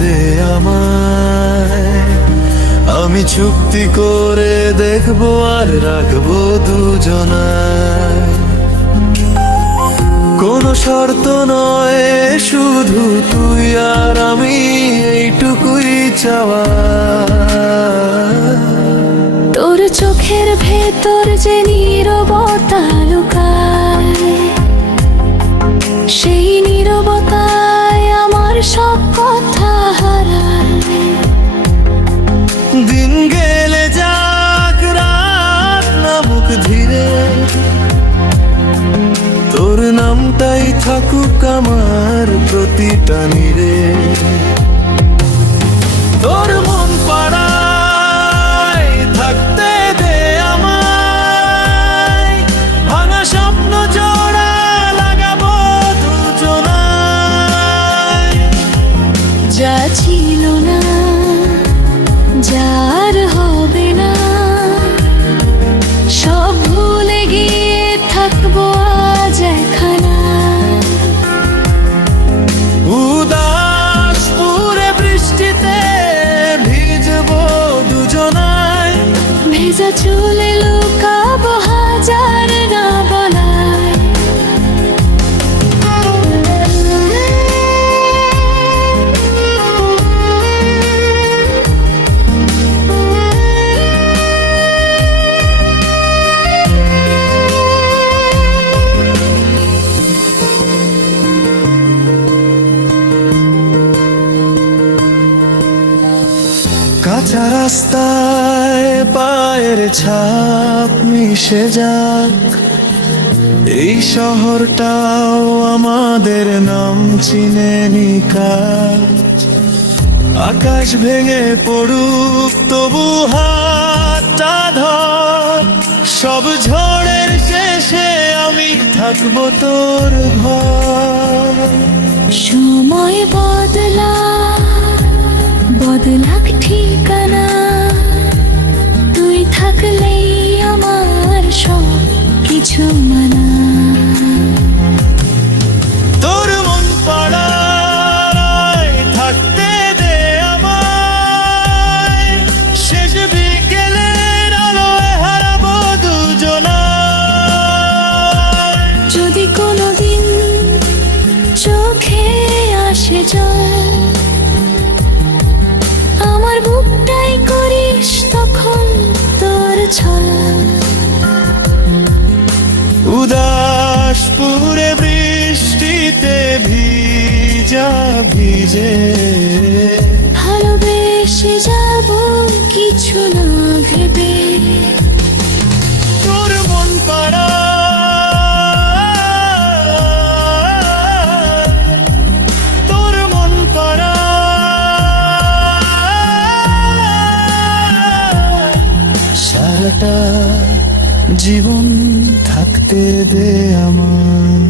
দে আমায়, আমি চুক্তি করে দেখবো আর রাখবো দুজনায়। কোনো শর্ত নয়, শুধু তুই আর আমি, এইটুকুই চাওয়া। তোর চোখের ভেতর যে নীরবতা লুকায়, সেই নীরবতায় আমার সব কথা হারায়। দিন গেলে যাক, রাত নামুক ধীরে, তোর নামটাই থাকুক আমার প্রতিটা নীড়ে। তোর মন পাড়ায় থাকতে দে আমায়, ভাঙা স্বপ্ন জোড়া লাগাবো দুজনায়। যা ছিল না, যা আর হবে না, সব ভুলে গিয়ে থাকবো আজ একখানা। উদাস পুরে বৃষ্টিতে ভিজবো দুজনায়, ভেজা চুলে লুকাবো হাজার না বলায়। কাঁচা রাস্তায় পায়ের ছাপ মিশে যাক, এই শহরটাও আমাদের নাম চিনে নিকাশ। আকাশ ভেঙে পড়ুক তবু হাতটা ধর, সব ঝড়ের শেষে আমি থাকবো তোর ঘর। সময় বদলাক ঠিকানা, তুই থাকলেই আমার সব কিছু মানা। তোর মন পাড়ায় থাকতে দে আমায়, শেষ বিকেলের আলোয় হারাবো দুজনায়। যদি কোনোদিন চোখে আসে জল, আমার বুকটাই করিস তখন তোর ছল। উদাস পুরে বৃষ্টিতে ভিজা ভিজে, ভালোবেসে যাব কিছু না ভেবে। তোর মন পাড়ায়, তোর মন পাড়ায়, সারাটা জীবন থাকতে দে আমার।